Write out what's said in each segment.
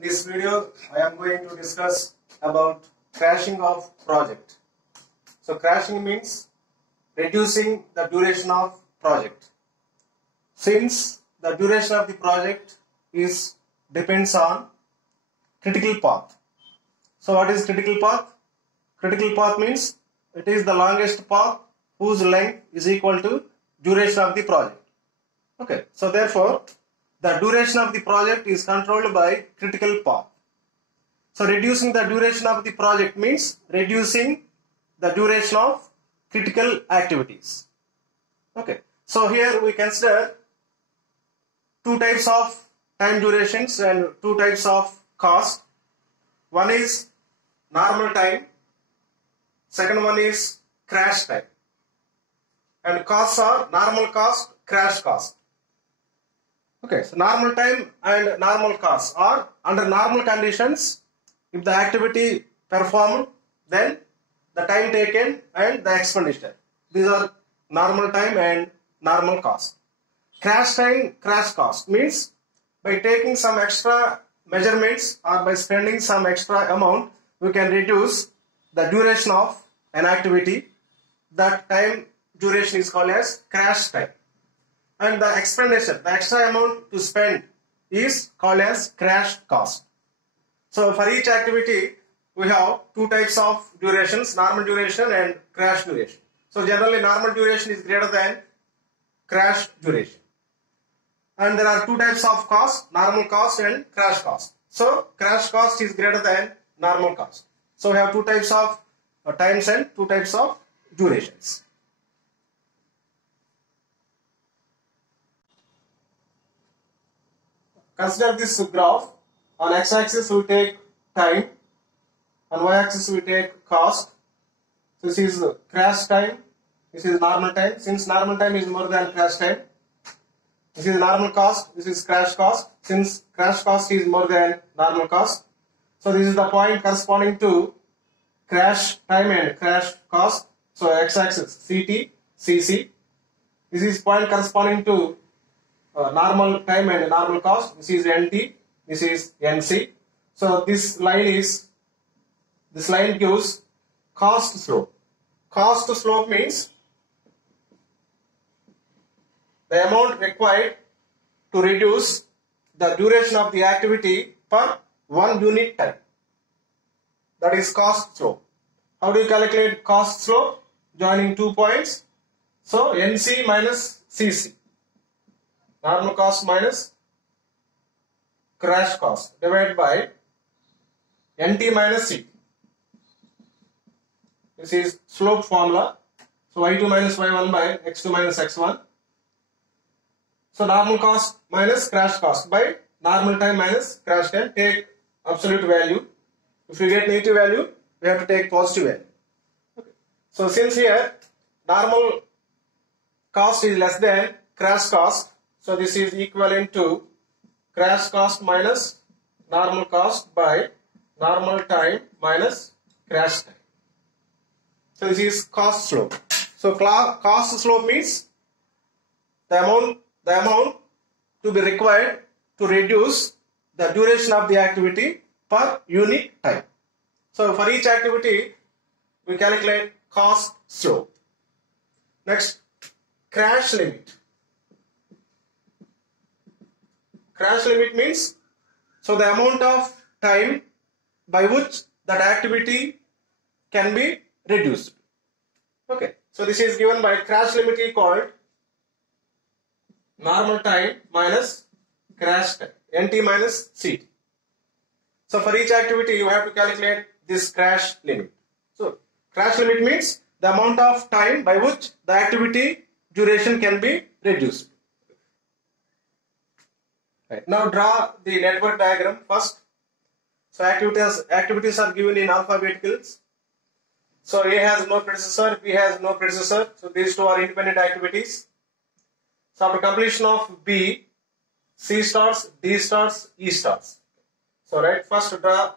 In this video, I am going to discuss about crashing of project. So crashing means reducing the duration of project. Since the duration of the project depends on critical path. So what is critical path? Critical path means it is the longest path whose length is equal to duration of the project. Okay, so therefore the duration of the project is controlled by critical path. So reducing the duration of the project means reducing the duration of critical activities. Okay, so here we consider two types of time durations and two types of cost. One is normal time, second one is crash time. And costs are normal cost, crash cost. Okay, so normal time and normal costs are under normal conditions. If the activity performed, then the time taken and the expenditure. These are normal time and normal cost. Crash time, crash cost means by taking some extra measurements or by spending some extra amount, we can reduce the duration of an activity. That time duration is called as crash time. And the expenditure, the extra amount to spend is called as crash cost. So for each activity, we have two types of durations, normal duration and crash duration. So generally normal duration is greater than crash duration. And there are two types of cost, normal cost and crash cost. So crash cost is greater than normal cost. So we have two types of times and two types of durations. Consider this graph. On x-axis we take time, on y-axis we take cost. So this is crash time, this is normal time. Since normal time is more than crash time, this is normal cost, this is crash cost. Since crash cost is more than normal cost, so this is the point corresponding to crash time and crash cost. So x-axis CT, CC. This is point corresponding to normal time and normal cost. This is NT, this is NC. So this line gives cost slope. Cost slope means the amount required to reduce the duration of the activity per 1 unit time. That is cost slope. How do you calculate cost slope? Joining 2 points. So NC minus CC. Normal cost minus crash cost divided by NT minus CT. This is slope formula. So y2 minus y1 by x2 minus x1. So normal cost minus crash cost by normal time minus crash time. Take absolute value. If you get negative value, we have to take positive value. Okay. So since here normal cost is less than crash cost, so this is equivalent to crash cost minus normal cost by normal time minus crash time. So this is cost slope. So cost slope means the amount to be required to reduce the duration of the activity per unit time. So for each activity, we calculate cost slope. Next, crash limit. Crash limit means so the amount of time by which that activity can be reduced. Okay, so this is given by crash limit equal normal time minus crash time, NT minus CT. So for each activity you have to calculate this crash limit. So crash limit means the amount of time by which the activity duration can be reduced. Right. Now draw the network diagram first. So activities are given in alphabeticals. So A has no predecessor, B has no predecessor. So these two are independent activities. So after completion of B, C starts, D starts, E starts. So right, first draw.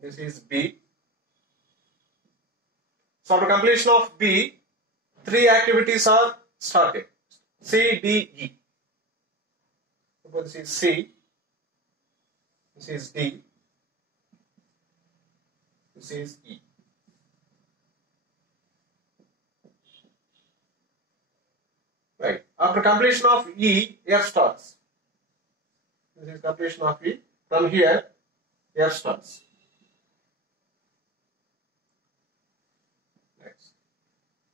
This is B. So after completion of B, 3 activities are started. C, D, E. Suppose this is C, this is D, this is E. Right. After completion of E, F starts. This is completion of E. From here, F starts.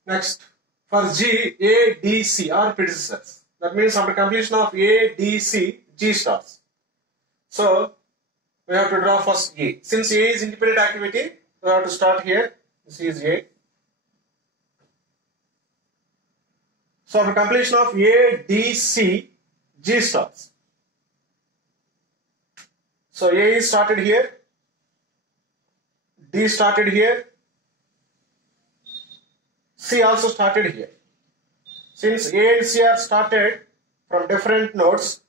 Next, for G, A, D, C are predecessors. That means after completion of A, D, C, G starts. So, we have to draw first A. Since A is independent activity, we have to start here. This is A. So, after completion of A, D, C, G starts. So, A is started here, D started here, C also started here. Since A and C are started from different nodes,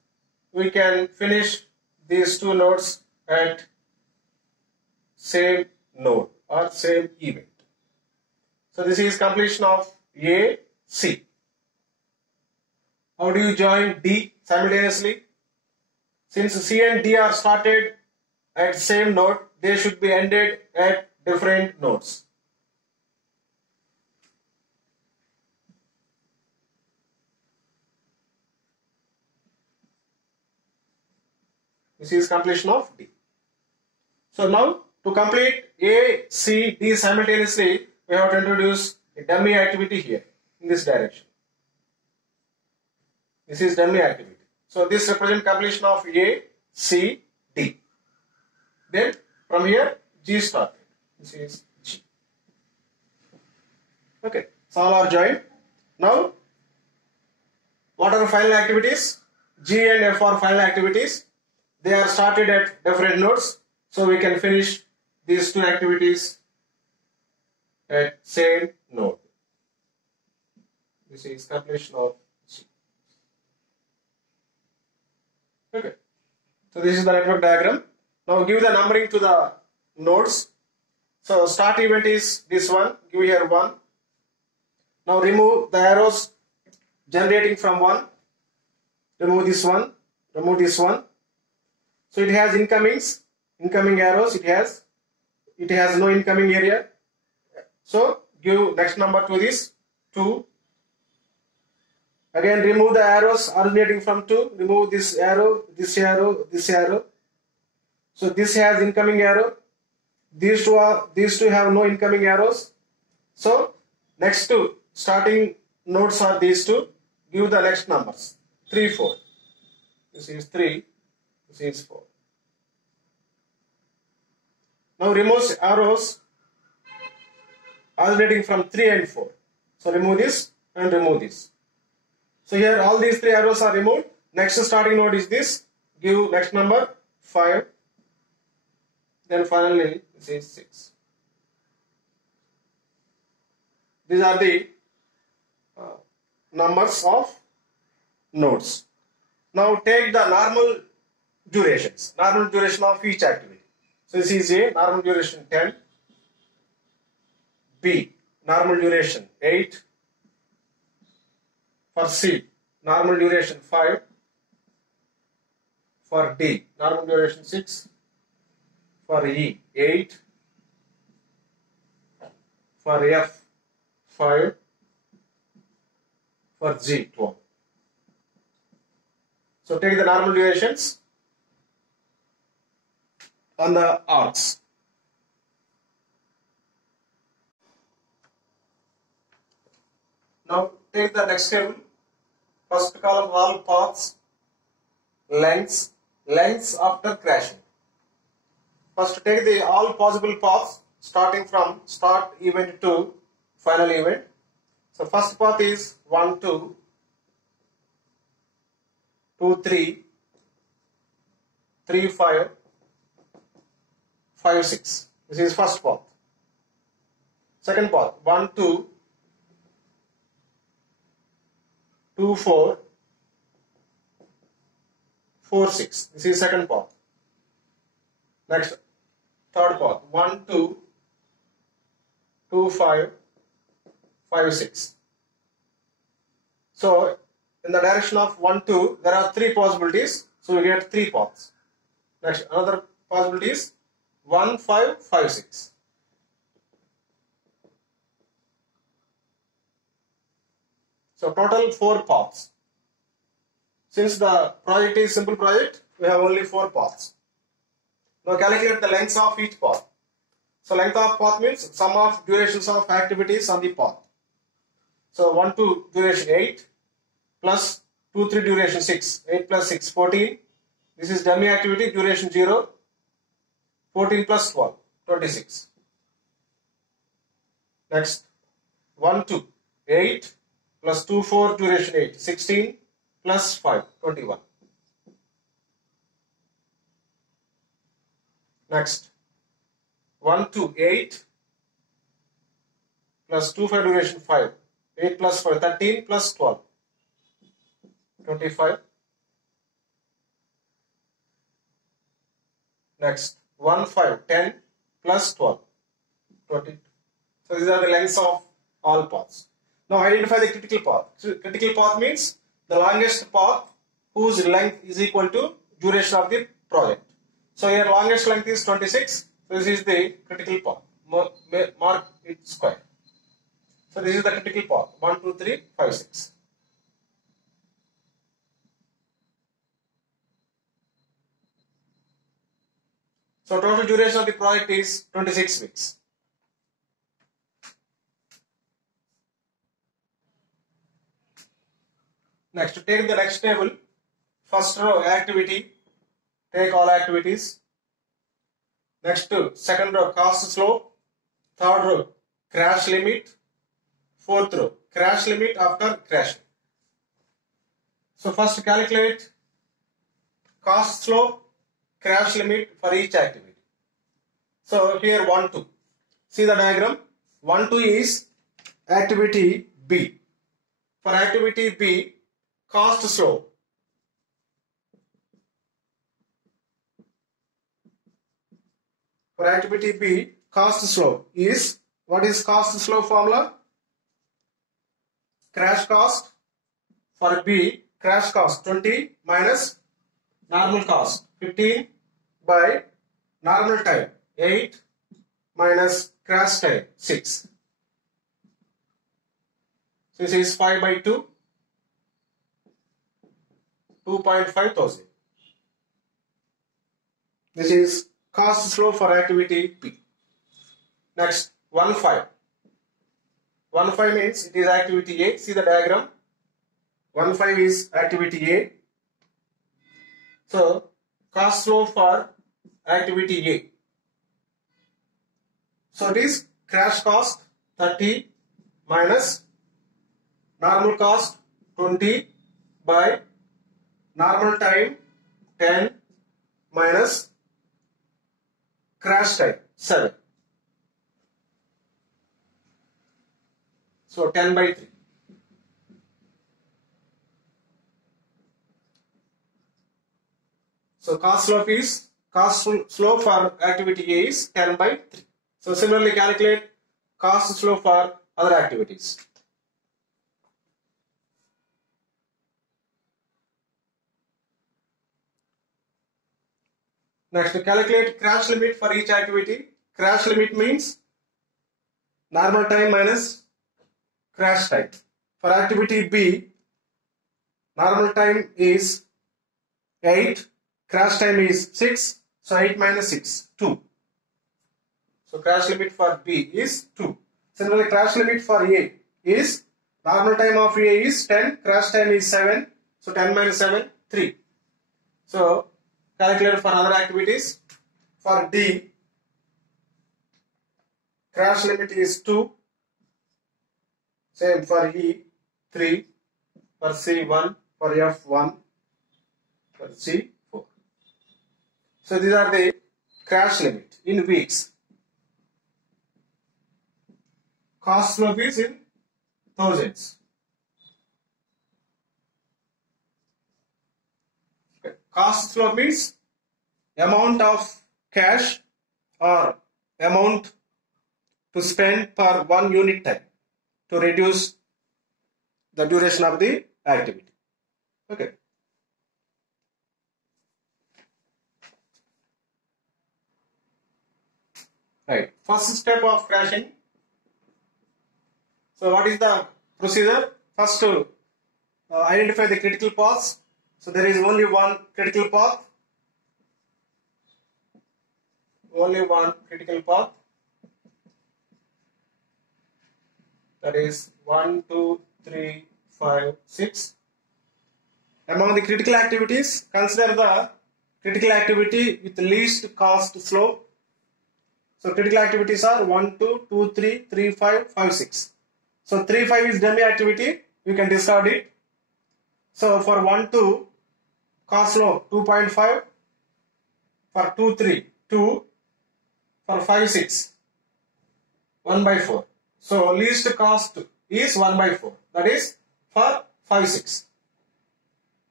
we can finish these two nodes at same node or same event. So this is completion of A, C. How do you join D simultaneously? Since C and D are started at same node, they should be ended at different nodes. This is completion of D. So now to complete A, C, D simultaneously, we have to introduce a dummy activity here in this direction. This is dummy activity. So this represents completion of A, C, D. Then from here G started. This is G. Okay, so all are joined. Now what are the final activities? G and F are final activities. They are started at different nodes, so we can finish these two activities at same node. This is completion of G. Okay, so this is the network diagram. Now give the numbering to the nodes. So start event is this one, give here 1. Now remove the arrows generating from 1. Remove this one, remove this one. So it has incoming arrows, it has no incoming area. So give next number to this, 2. Again remove the arrows originating from 2, remove this arrow, this arrow, this arrow. So this has incoming arrow, these two have no incoming arrows. So next two starting nodes are these two, give the next numbers, 3, 4. This is 3. This is 4. Now remove arrows originating from 3 and 4. So remove this and remove this. So here all these 3 arrows are removed. Next starting node is this. Give next number 5. Then finally this is 6. These are the numbers of nodes. Now take the normal durations. Normal duration of each activity. So this is A, normal duration 10. B, normal duration 8. For C, normal duration 5. For D, normal duration 6. For E, 8. For F, 5. For G, 12. So take the normal durations on the arcs. Now take the next table. First column all paths, lengths after crashing. First take the all possible paths starting from start event to final event. So first path is 1, 2, 2, 3, 3, 5, 5, 6. This is first path. Second path 1, 2, 2, 4, 4, 6. This is second path. Next, third path 1, 2, 2, 5, 5, 6. So in the direction of 1, 2, there are 3 possibilities. So we get 3 paths. Next, another possibility is 1, 5, 5, 6. So total 4 paths. Since the project is simple project, we have only 4 paths. Now calculate the lengths of each path. So length of path means sum of durations of activities on the path. So 1 to duration 8 plus 2, 3 duration 6. 8 plus 6, 14. This is dummy activity, duration 0. 14 plus 12, 26. Next, 1 to 8 plus 2, 4 duration 8. 16 plus 5, 21. Next, 1 to 8 plus 2, 5 duration 5. 8 plus 5, 13 plus 12, 25. Next, 1, 5, 10 plus 12, 20. So these are the lengths of all paths. Now identify the critical path. So critical path means the longest path whose length is equal to duration of the project. So here longest length is 26. So this is the critical path. Mark it square. So this is the critical path. 1, 2, 3, 5, 6. So total duration of the project is 26 weeks. Next, to take the next table, first row activity, take all activities. Next to second row cost slope, third row crash limit, fourth row crash limit after crashing. So first calculate cost slope, crash limit for each activity. So here 1, 2. See the diagram. 1, 2 is activity B. For activity B, cost slope. For activity B, cost slope is, what is cost slope formula? Crash cost. For B, crash cost 20 minus normal cost 15 by normal time 8 minus crash time 6. So this is 5 by 2, 2.5 thousand. This is cost slope for activity B. Next, 1, 5. 1, 5 means it is activity A. See the diagram. 1, 5 is activity A. So, cost slope for activity A. So, it is crash cost 30 minus normal cost 20 by normal time 10 minus crash time 7. So 10 by 3. So cost slope for activity A is 10 by 3. So similarly calculate cost slope for other activities. Next, to calculate crash limit for each activity. Crash limit means normal time minus crash time. For activity B, normal time is 8, crash time is 6, so 8 minus 6, 2. So crash limit for B is 2. Similarly, crash limit for A is, normal time of A is 10, crash time is 7, so 10 minus 7, 3. So calculate for other activities. For D, crash limit is 2. Same for E, 3. For C, 1. For F, 1. For G, 4. So these are the crash limit in weeks. Cost slope is in thousands. Okay. Cost slope means amount of cash or amount to spend per 1 unit time to reduce the duration of the activity. Okay. Right. First step of crashing. So what is the procedure? First to identify the critical paths. So there is only one critical path. Only one critical path. That is 1, 2, 3, 5, 6. Among the critical activities, consider the critical activity with least cost slope. So critical activities are 1, 2, 2, 3, 3, 5, 5, 6. So 3, 5 is dummy activity. We can discard it. So for 1, 2, cost slope 2.5. For 2, 3, 2. For 5, 6, 1 by 4. So least cost is 1 by 4. That is for 5, 6.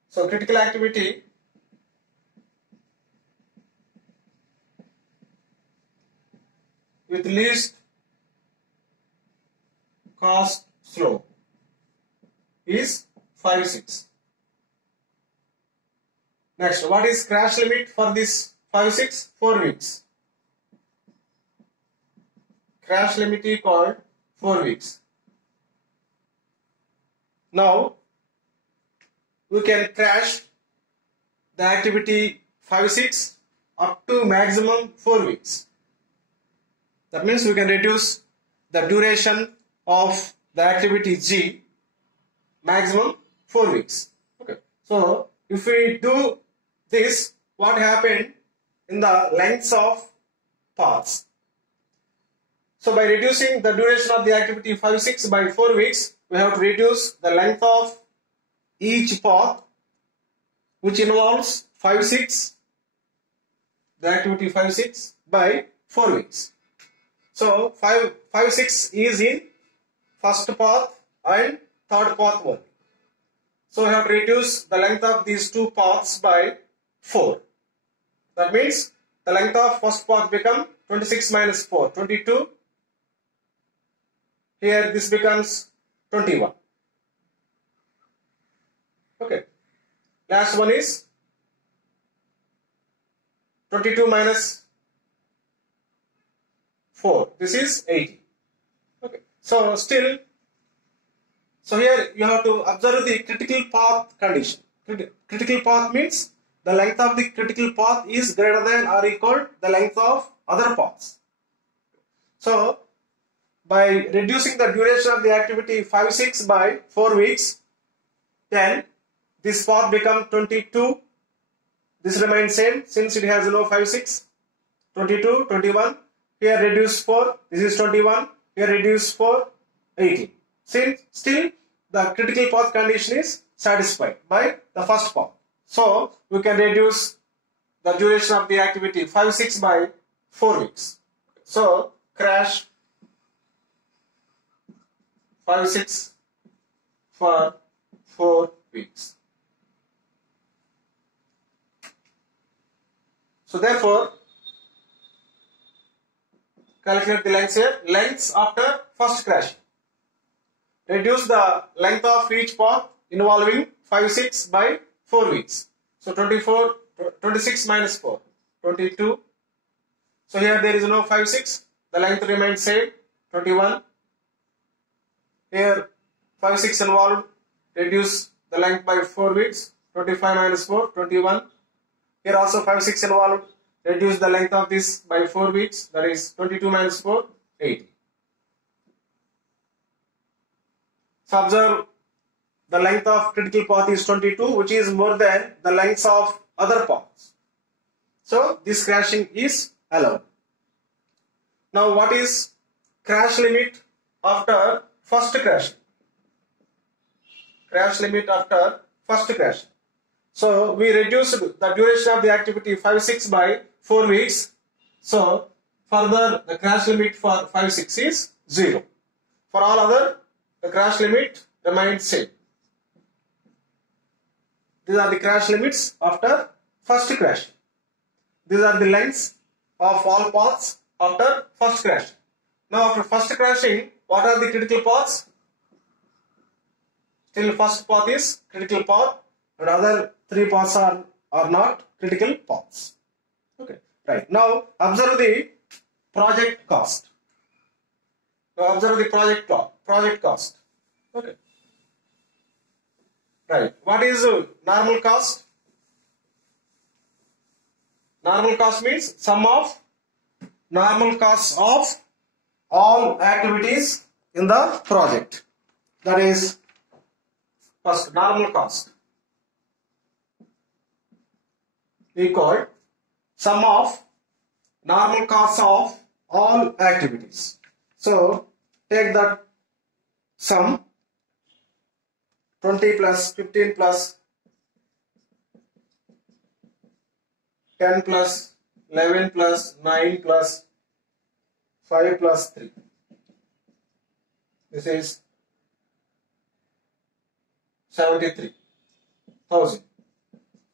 So critical activity with least cost slope is 5, 6. Next, what is crash limit for this 5, 6? 4 weeks. Crash limit is called 4 weeks. Now, we can crash the activity 5, 6 up to maximum 4 weeks. That means we can reduce the duration of the activity G maximum 4 weeks. Okay. So, if we do this, what happened in the lengths of paths? So by reducing the duration of the activity 5, 6 by 4 weeks, we have to reduce the length of each path, which involves 5, 6, the activity 5, 6 by 4 weeks. So 5, 6 is in first path and third path only. So we have to reduce the length of these two paths by 4. That means the length of first path become 26 minus 4, 22. Here this becomes 21. Okay. Last one is 22 minus 4. This is 80. Okay. So still, so here you have to observe the critical path condition. Critical path means the length of the critical path is greater than or equal to the length of other paths. So by reducing the duration of the activity 5, 6 by 4 weeks, then this path becomes 22. This remains same since it has no 5, 6. 22, 21. Here reduce 4. This is 21. Here reduce 4, 18. Since still the critical path condition is satisfied by the first path. So we can reduce the duration of the activity 5, 6 by 4 weeks. So crash 5, 6 for 4 weeks. So therefore, calculate the lengths here. Lengths after first crashing. Reduce the length of each path involving 5, 6 by 4 weeks. So 26 minus 4, 22. So here there is no 5, 6. The length remains same, 21. Here 5, 6 involved. Reduce the length by 4 weeks. 25 minus 4, 21. Here also 5, 6 involved. Reduce the length of this by 4 weeks. That is 22 minus 4, 80. So observe the length of critical path is 22, which is more than the lengths of other paths. So this crashing is allowed. Now what is crash limit after first crashing? Crash limit after first crashing. So we reduced the duration of the activity 5, 6 by 4 weeks. So further the crash limit for 5, 6 is 0. For all other, the crash limit remains same. These are the crash limits after first crashing. These are the lengths of all paths after first crashing. Now after first crashing, what are the critical paths? Still first path is critical path and other 3 paths are not critical paths. Okay, right. Now observe the project cost. Now observe the project cost. Okay. Right. What is normal cost? Normal cost means sum of normal costs of all activities in the project. That is first normal cost equal sum of normal costs of all activities. So take that sum 20 plus 15 plus 10 plus 11 plus 9 plus 5 plus 3. This is 73,000.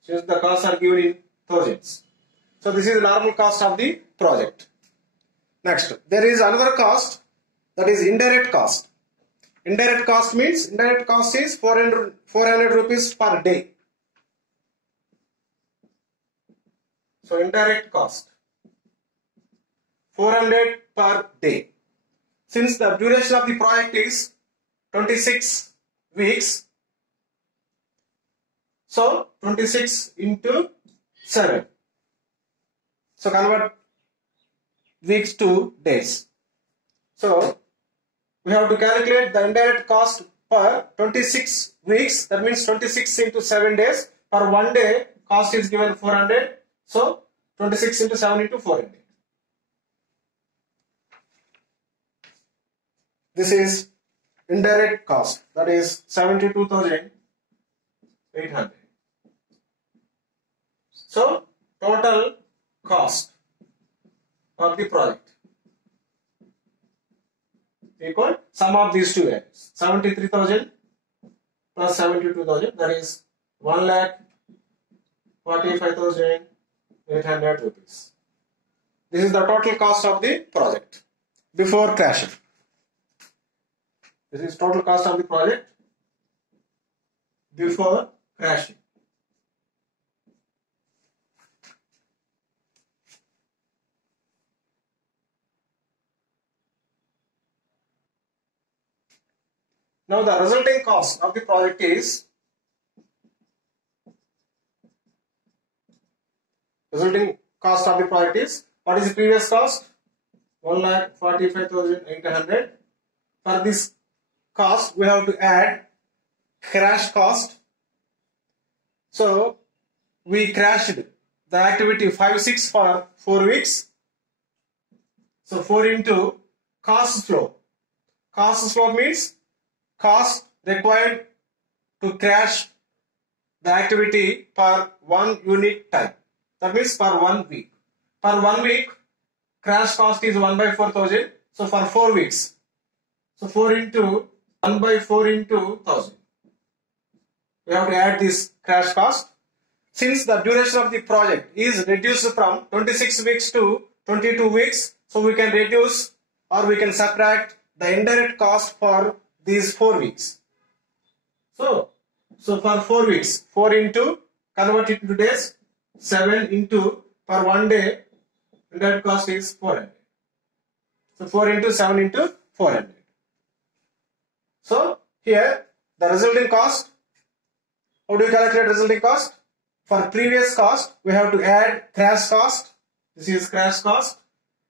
Since the costs are given in thousands. So this is the normal cost of the project. Next, there is another cost, that is indirect cost. Indirect cost means indirect cost is 400 rupees per day. So indirect cost 400 per day. Since the duration of the project is 26 weeks, so 26 into 7. So convert weeks to days. So we have to calculate the indirect cost per 26 weeks. That means 26 into 7 days. Per 1 day cost is given 400. So 26 into 7 into 400. This is indirect cost. That is 72,800. So total cost of the project equal sum of these two values, 73,000 plus 72,000, that is 1,45,800 rupees. This is the total cost of the project before crashing. This is total cost of the project before crashing. Now the resulting cost of the project is what is the previous cost? 1,45,800. For this cost we have to add crash cost. So we crashed the activity 5/6 for 4 weeks. So 4 into cost flow. Cost flow means cost required to crash the activity per 1 unit time. That means per 1 week. Per 1 week, crash cost is 1 by 4,000. So for 4 weeks. So 4 into 1 by 4 into 1,000. We have to add this crash cost. Since the duration of the project is reduced from 26 weeks to 22 weeks, so we can reduce or we can subtract the indirect cost for these 4 weeks. So for 4 weeks, 4 into, convert it into days, 7 into, per 1 day, indirect cost is 400. So 4 into 7 into 400. So here the resulting cost, how do you calculate resulting cost? For previous cost, we have to add crash cost. This is crash cost.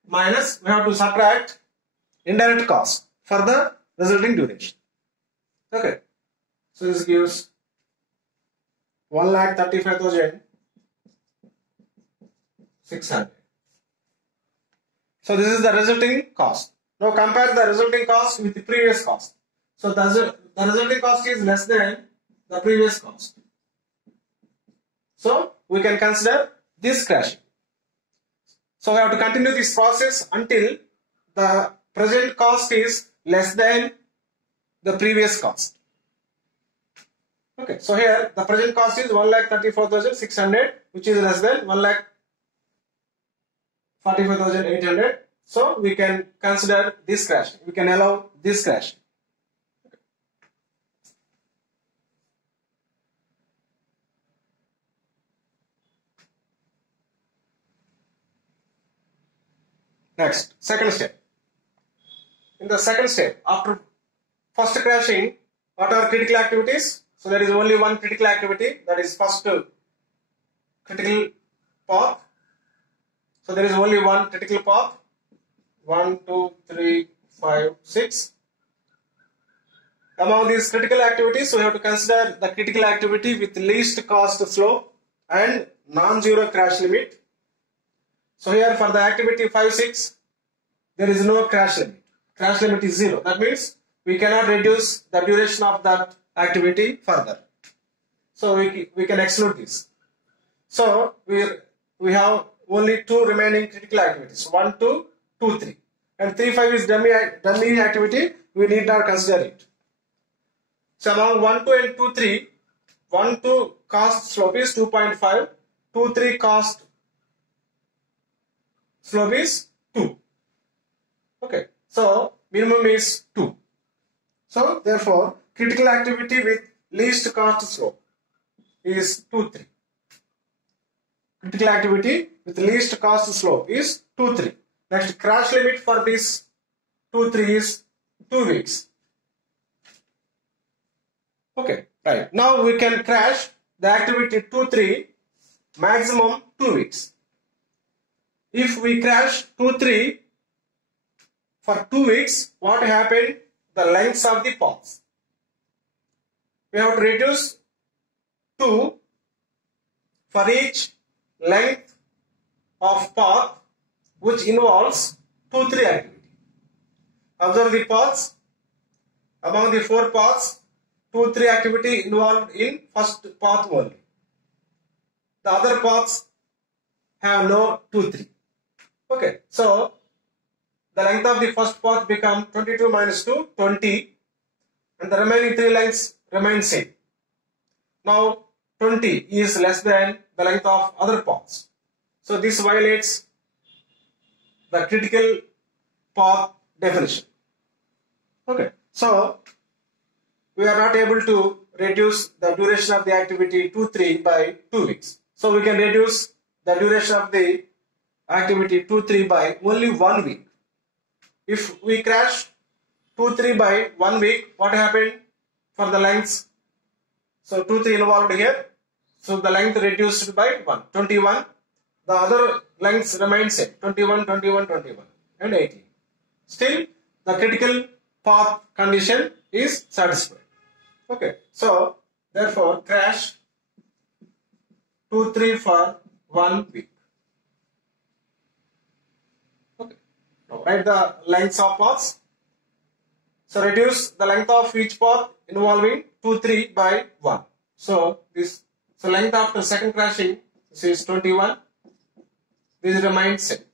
Minus, we have to subtract indirect cost for the resulting duration. Okay. So this gives 1,35,600. So this is the resulting cost. Now compare the resulting cost with the previous cost. So the resulting cost is less than the previous cost. So we can consider this crashing. So we have to continue this process until the present cost is less than the previous cost. Okay, so here the present cost is 1,34,600, which is less than 1,45,800. So we can consider this crashing. We can allow this crashing. Next, second step. In the second step, after first crashing, what are critical activities? So there is only one critical activity, that is first critical path. So there is only one critical path. 1, 2, 3, 5, 6. Among these critical activities, we have to consider the critical activity with least cost slope and non-zero crash limit. So here for the activity 5, 6, there is no crash limit. Crash limit is 0. That means we cannot reduce the duration of that activity further. So we can exclude this. So we have only 2 remaining critical activities, 1, 2, 2, 3. And 3, 5 is dummy activity, we need not consider it. So among 1, 2 and 2, 3, 1, 2 cost slope is 2.5, 2, 3 cost slope is 2. Okay, so minimum is 2. So therefore, critical activity with least cost slope is 2, 3. Critical activity with least cost slope is 2, 3. Next, crash limit for this 2, 3 is 2 weeks. Okay, right. Now we can crash the activity 2, 3 maximum 2 weeks. If we crash 2, 3 for 2 weeks, what happened? The lengths of the paths. We have to reduce 2 for each length of path which involves 2, 3 activity. Observe the paths. Among the 4 paths, 2, 3 activity involved in first path only. The other paths have no 2, 3. Okay, so the length of the first path become 22 minus 2, 20, and the remaining 3 lengths remain same. Now 20 is less than the length of other paths. So this violates the critical path definition. Okay, so we are not able to reduce the duration of the activity 2, 3 by 2 weeks. So we can reduce the duration of the activity 2, 3 by only 1 week. If we crash 2, 3 by 1 week, what happened for the lengths? So 2, 3 involved here. So the length reduced by 1, 21. The other lengths remain same, 21, 21, 21 and 18. Still the critical path condition is satisfied. Okay, so therefore crash 2, 3 for 1 week. Okay, now write the lengths of paths. So reduce the length of each path involving 2, 3 by 1. So length after second crashing, this is 21. This remains same,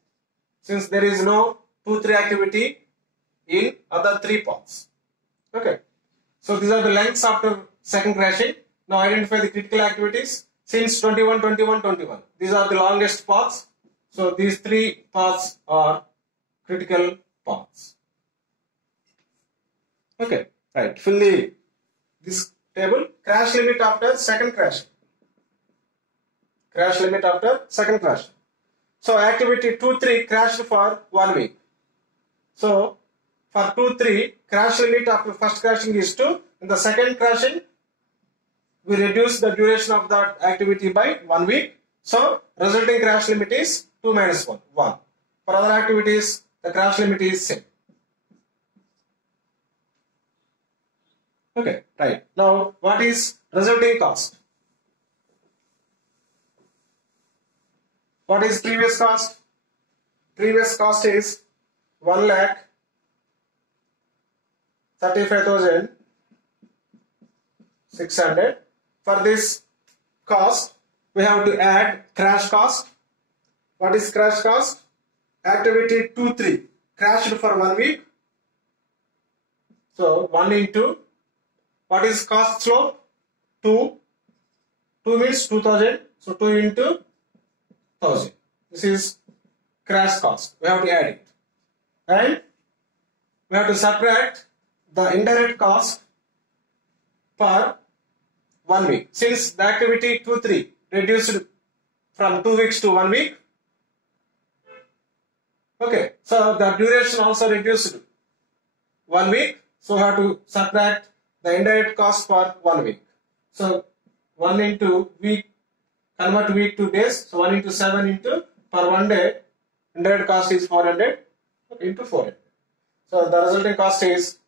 since there is no 2, 3 activity in other 3 paths. Okay, so these are the lengths after second crashing. Now identify the critical activities. Since 21, 21, 21, these are the longest paths. So these 3 paths are critical paths. Okay, right. Fill this table. Crash limit after second crashing. Crash limit after second crashing. So activity 2, 3 crashed for 1 week. So for 2, 3 crash limit after first crashing is 2. In the second crashing, we reduce the duration of that activity by 1 week. So resulting crash limit is 2 minus 1, 1. For other activities, the crash limit is same. Okay, right. Now what is resulting cost? What is previous cost? Previous cost is 1,35,600. For this cost, we have to add crash cost. What is crash cost? Activity 2, 3 crashed for 1 week. So 1 into what is cost slope? 2. 2 means 2000. So 2 into 1000. This is crash cost. We have to add it. And we have to subtract the indirect cost per 1 week. Since the activity 2, 3 reduced from 2 weeks to 1 week. Okay, so the duration also reduced 1 week. So we have to subtract the indirect cost for 1 week. So 1 into week, convert week to days. So 1 into 7 into per 1 day, indirect cost is 400 into 400. So the resulting cost is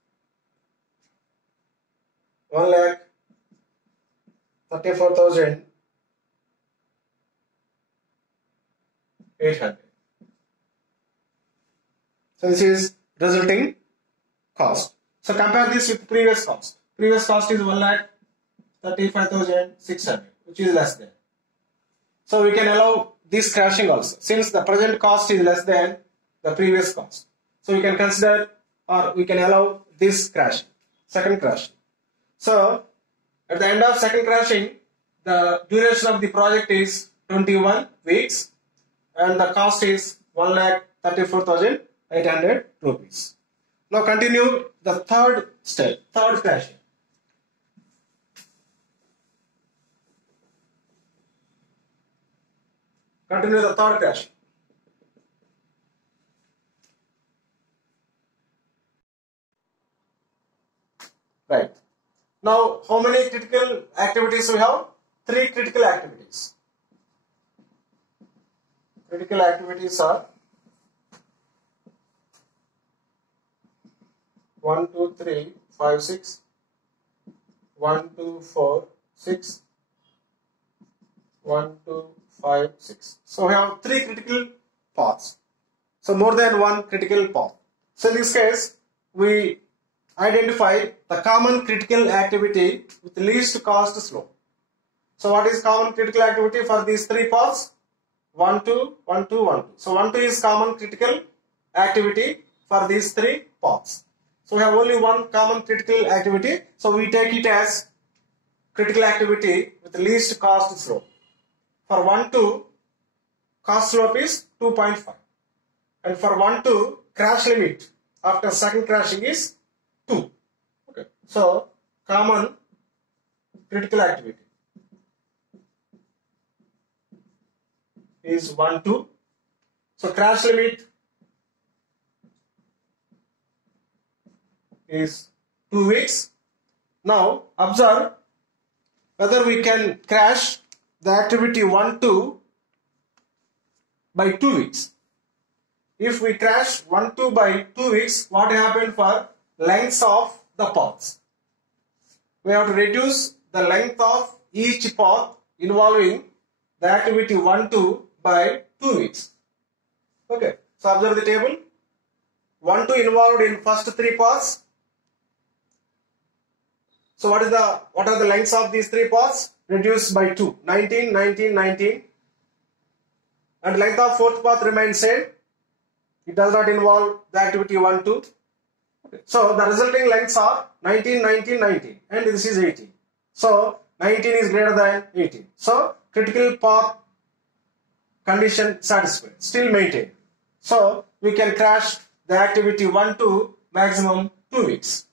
1,34,800. So this is resulting cost. So compare this with previous cost. Previous cost is 1,35,600, which is less than. So we can allow this crashing also, since the present cost is less than the previous cost. So we can consider, or we can allow this crashing, second crashing. So at the end of second crashing, the duration of the project is 21 weeks and the cost is 1,34,800 rupees. Now continue the third step, third crashing. Continue the third crashing. Right. Now, how many critical activities we have? 3 critical activities. Critical activities are 1, 2, 3, 5, 6, 1, 2, 4, 6, 1, 2, 5, 6. So we have 3 critical paths. So more than one critical path. So in this case, we identify the common critical activity with least cost slope. So what is common critical activity for these 3 paths? 1, 2, 1, 2, 1, 2. So 1, 2 is common critical activity for these 3 paths. So we have only one common critical activity. So we take it as critical activity with least cost slope. For 1, 2, cost slope is 2.5. And for 1, 2, crash limit after second crashing is 2. Okay. So common critical activity is 1, 2. So crash limit is 2 weeks. Now observe whether we can crash the activity 1, 2 by 2 weeks. If we crash 1, 2 by 2 weeks, what happened for lengths of the paths? We have to reduce the length of each path involving the activity 1, 2 by 2 weeks. Okay, so observe the table. 1, 2 involved in first 3 paths. So what are the lengths of these 3 paths? Reduced by 2. 19, 19, 19. And length of fourth path remains same. It does not involve the activity 1, 2. Okay. So the resulting lengths are 19, 19, 19. And this is 18. So 19 is greater than 18. So critical path condition satisfied. Still maintained. So we can crash the activity 1, 2 maximum 2 weeks.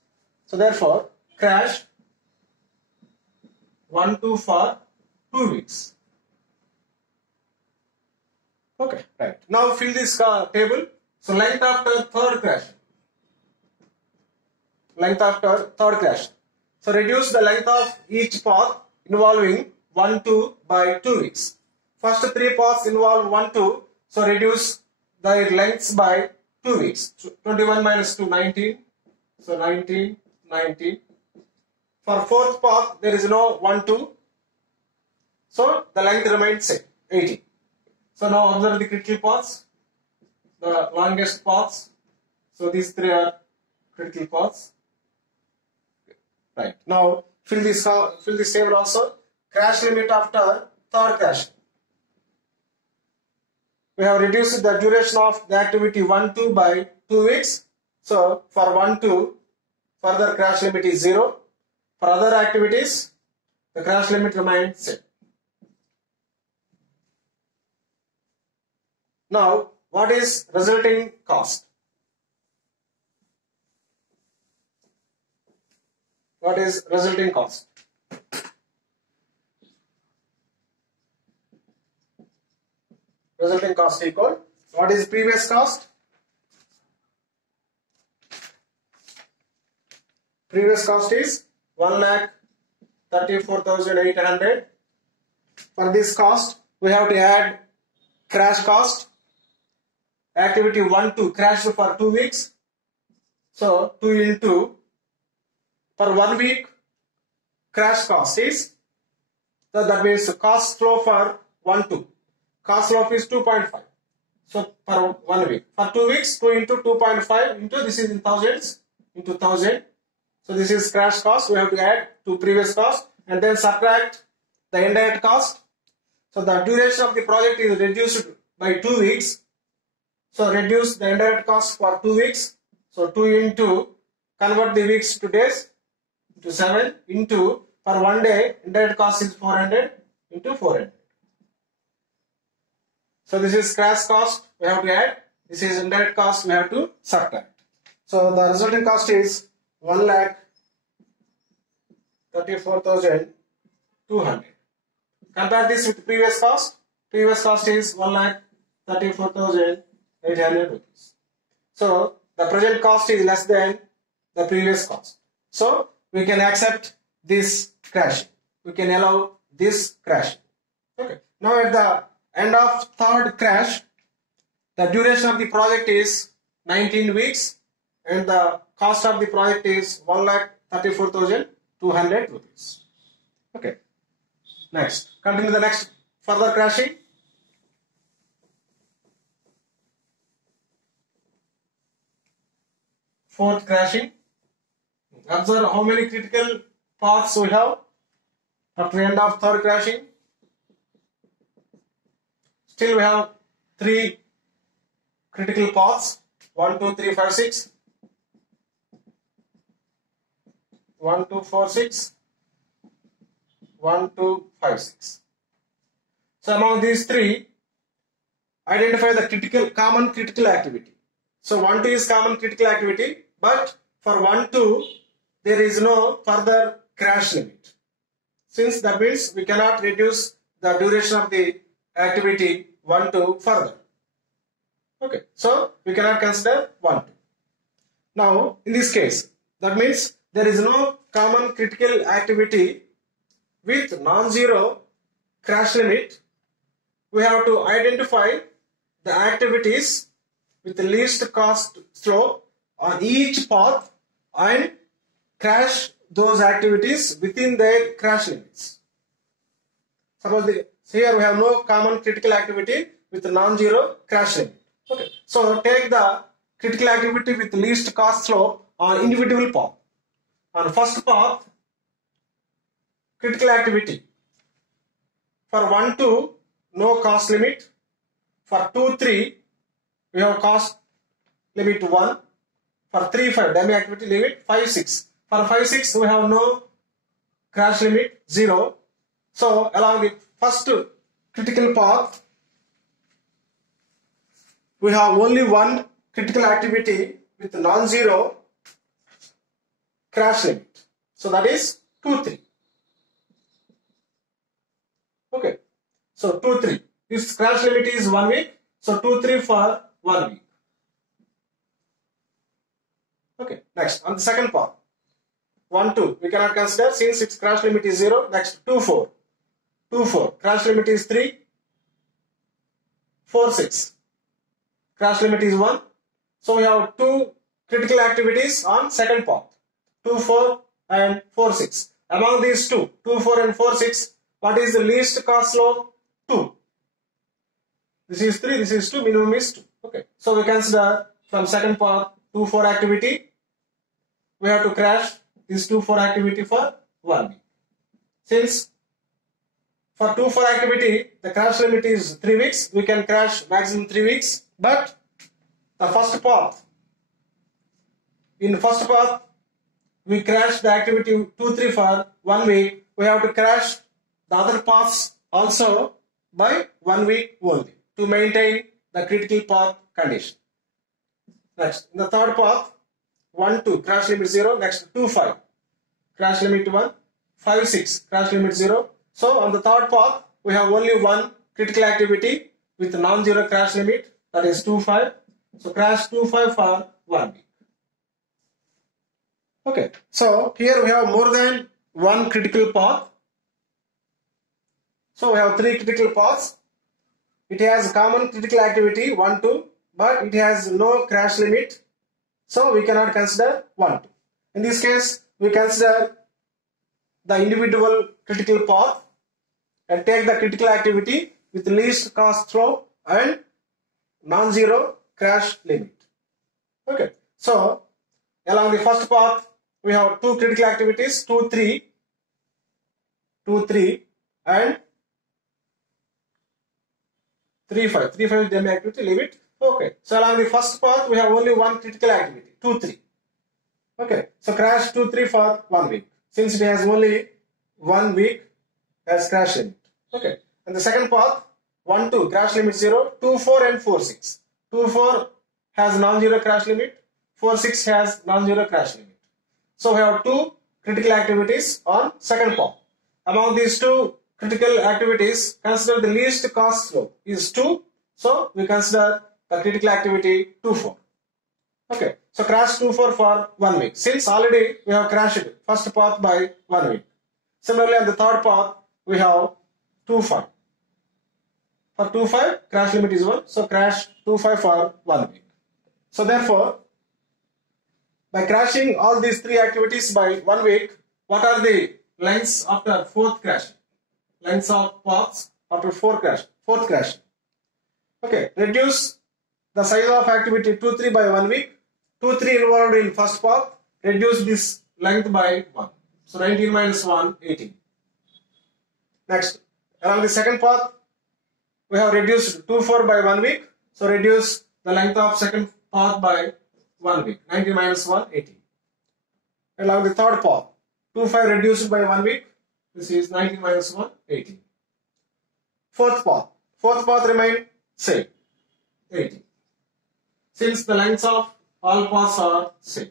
So therefore crash 1, 2 for 2 weeks. Okay, right. Now fill this table. So length after third crash. Length after third crash. So reduce the length of each path involving 1, 2 by 2 weeks. First 3 paths involve 1, 2. So reduce their lengths by 2 weeks. So 21 minus 2, 19. So 19, 19. For fourth path, there is no 1, 2. So the length remains same, 80. So now observe the critical paths, the longest paths. So these 3 are critical paths. Right. Now fill this table also. Crash limit after third crash. We have reduced the duration of the activity 1, 2 by 2 weeks. So for 1, 2, further crash limit is 0. For other activities, the crash limit remains same. Now, what is resulting cost? What is resulting cost? Resulting cost equal. What is previous cost? Previous cost is 1,34,800. For this cost, we have to add crash cost. Activity 1 to crashed for 2 weeks. So 2 into for 1 week crash cost is, so that means cost flow for 1 2. Cost flow is 2.5. So for 1 week. For 2 weeks, 2 into 2.5 into, this is in thousands, into 1000. So this is crash cost. We have to add to previous cost and then subtract the indirect cost. So the duration of the project is reduced by 2 weeks. So reduce the indirect cost for 2 weeks. So 2 into, convert the weeks to days, into 7 into, for 1 day indirect cost is 400 into 400. So this is crash cost we have to add. This is indirect cost we have to subtract. So the resulting cost is 1,34,200. Compare this with previous cost. Previous cost is 1,34,800 rupees. So the present cost is less than the previous cost. So we can accept this crashing. We can allow this crashing. Okay. Now at the end of third crash, the duration of the project is 19 weeks and the cost of the project is 1,34,200 rupees. Okay. Next, continue the next further crashing. Fourth crashing. Observe how many critical paths we have after the end of third crashing. Still we have 3 critical paths. 1, 2, 3, 5, 6. 1, 2, 4, 6. 1, 2, 5, 6. So among these 3, identify the common critical activity. So 1, 2 is common critical activity, but for 1, 2, there is no further crash limit. Since that means we cannot reduce the duration of the activity 1, 2 further. Okay, so we cannot consider 1, 2. Now in this case, that means there is no common critical activity with non-zero crash limit. We have to identify the activities with the least cost slope on each path and crash those activities within their crash limits. Suppose here we have no common critical activity with non-zero crash limit. Okay, so take the critical activity with least cost slope on individual path. On first path, critical activity. For 1, 2, no cost limit. For 2, 3, we have cost limit 1. For 3, 5, dummy activity limit 5, 6. For 5, 6, we have no crash limit 0. So along the first critical path, we have only one critical activity with non-zero crash limit. So that is 2, 3. Okay. So 2, 3. If crash limit is 1 week, so 2, 3 for 1 week. Okay. Next, on the second path, 1, 2, we cannot consider since its crash limit is 0. Next, 2, 4. 2, 4. Crash limit is 3. 4, 6. Crash limit is 1. So we have 2 critical activities on second path. 2, 4 and 4, 6. Among these 2, 2, 4 and 4, 6, what is the least cost slope? 2. This is 3, this is 2, minimum is 2. Okay. So we consider from second path 2, 4 activity. We have to crash this 2, 4 activity for 1 week. Since for 2, 4 activity, the crash limit is 3 weeks. We can crash maximum 3 weeks. But the first path, in first path, we crash the activity 2, 3 for 1 week. We have to crash the other paths also by 1 week only to maintain the critical path condition. Next, in the third path, 1, 2, crash limit 0. Next, 2, 5, crash limit 1. 5, 6, crash limit 0. So on the third path, we have only one critical activity with non-zero crash limit, that is 2, 5. So crash 2, 5 for 1 week. Okay, so here we have more than one critical path. So we have three critical paths. It has common critical activity 1, 2, but it has no crash limit. So we cannot consider 1, 2. In this case, we consider the individual critical path and take the critical activity with least cost flow and non-zero crash limit. Okay, so along the first path, we have two critical activities, 2, 3, and 3, 5. 3, 5 is demo activity, leave it. Okay, so along the first path, we have only one critical activity, 2, 3. Okay, so crash 2, 3 for 1 week. Since it has only 1 week as crash limit. Okay, and the second path, 1, 2, crash limit 0, 2, 4 and 4, 6. 2, 4 has non-zero crash limit, 4, 6 has non-zero crash limit. So we have two critical activities on second path. Among these two critical activities, consider the least cost flow is 2. So we consider the critical activity 2, 4. Okay, so crash 2, 4 for 1 week. Since already we have crashed first path by 1 week. Similarly, on the third path, we have 2, 5. For 2, 5, crash limit is 1. So crash 2, 5 for 1 week. So therefore, by crashing all these three activities by 1 week, what are the lengths after fourth crashing? Lengths of paths after fourth crashing. Okay, reduce the size of activity 2, 3 by 1 week. 2, 3 involved in first path, reduce this length by 1. So 19 minus 1, 18. Next, along the second path, we have reduced 2, 4 by 1 week. So reduce the length of second path by 1 week. 19 minus 1, 18. Along the third path, 2, 5 reduced by 1 week. This is 19 minus 1, 18. Fourth path remain same, 18. Since the lengths of all paths are same,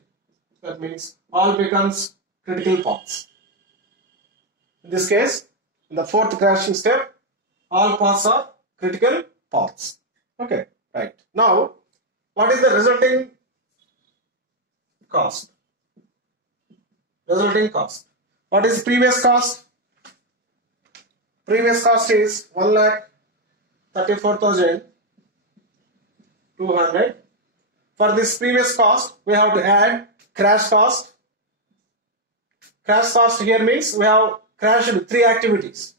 that means all becomes critical paths. In this case, in the fourth crashing step, all paths are critical paths. Okay, right. Now, what is the resulting cost? What is previous cost? Previous cost is 1,34,200. For this previous cost, we have to add crash cost. Crash cost here means we have crashed 3 activities,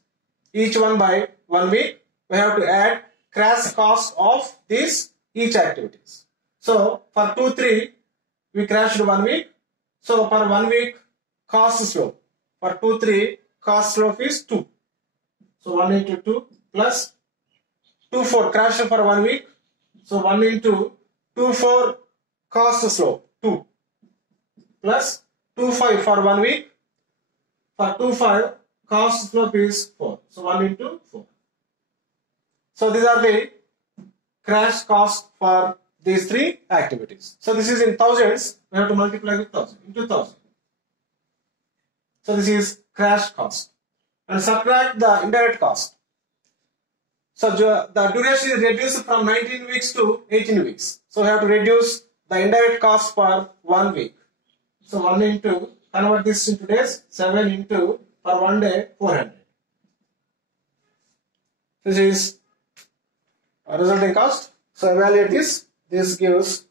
each one by 1 week. We have to add crash cost of these each activities. So for 2, 3, we crashed 1 week. So per 1 week cost slope. For 2, 3, cost slope is 2. So 1 into 2 plus 2, 4 crash for 1 week. So 1 into 2, 4 cost slope 2 plus 2, 5 for 1 week. For 2, 5 cost slope is 4. So 1 into 4. So these are the crash cost for these 3 activities. So this is in thousands. We have to multiply with 1000 into 1000. So this is crash cost. And subtract the indirect cost. So the duration is reduced from 19 weeks to 18 weeks. So we have to reduce the indirect cost for 1 week. So 1 into, convert this into days, 7 into, for 1 day, 400. This is a resulting cost. So evaluate this. This gives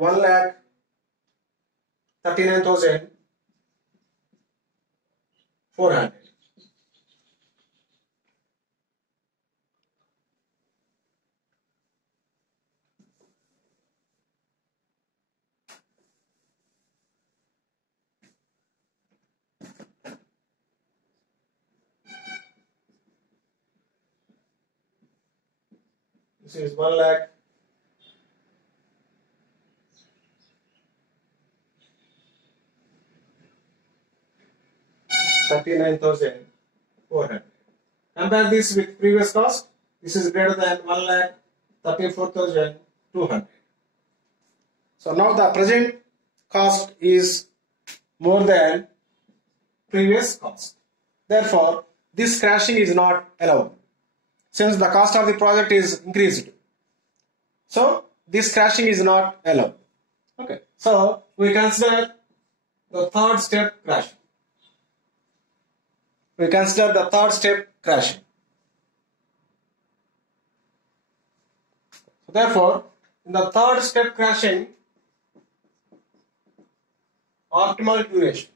1,39,400. This is 1,39,400. Compare this with previous cost. This is greater than 1,34,200. So now the present cost is more than previous cost. Therefore, this crashing is not allowed, since the cost of the project is increased. So this crashing is not allowed. Okay. So we consider the third step crashing. We consider the third step crashing. So therefore, in the third step crashing, optimal duration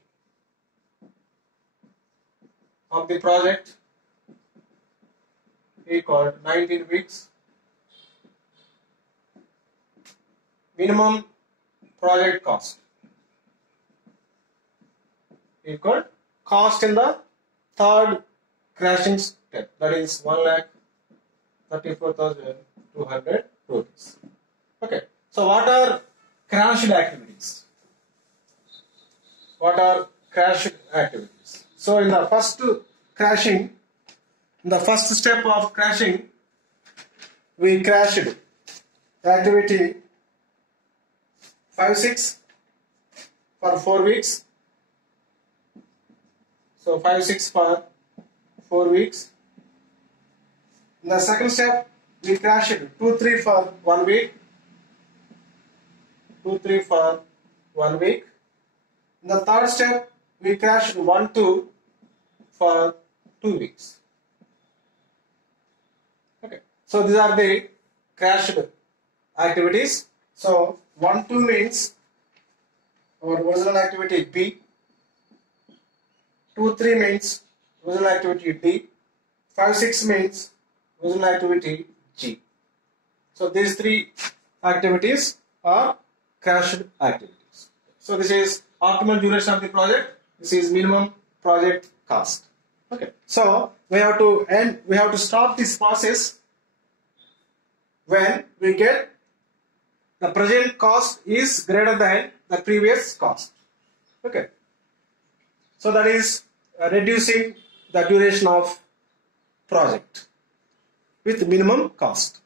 of the project equal 19 weeks. Minimum project cost equal cost in the third crashing step, that is 1,34,200 rupees. Okay, so what are crashed activities? What are crashed activities? So in the first crashing, in the first step of crashing, we crashed activity 5-6 for 4 weeks. So 5-6 for 4 weeks. In the second step, we crashed 2-3 for 1 week. 2-3 for 1 week. In the third step, we crashed 1-2 for 2 weeks. Okay. So these are the crashed activities. So 1-2 means our original activity B. 2-3 means original activity D. 5-6 means original activity G. So these three activities are crashed activities. So this is optimal duration of the project. This is minimum project cost. Okay. So we have to stop this process when we get the present cost is greater than the previous cost. Okay. So that is reducing the duration of project with minimum cost.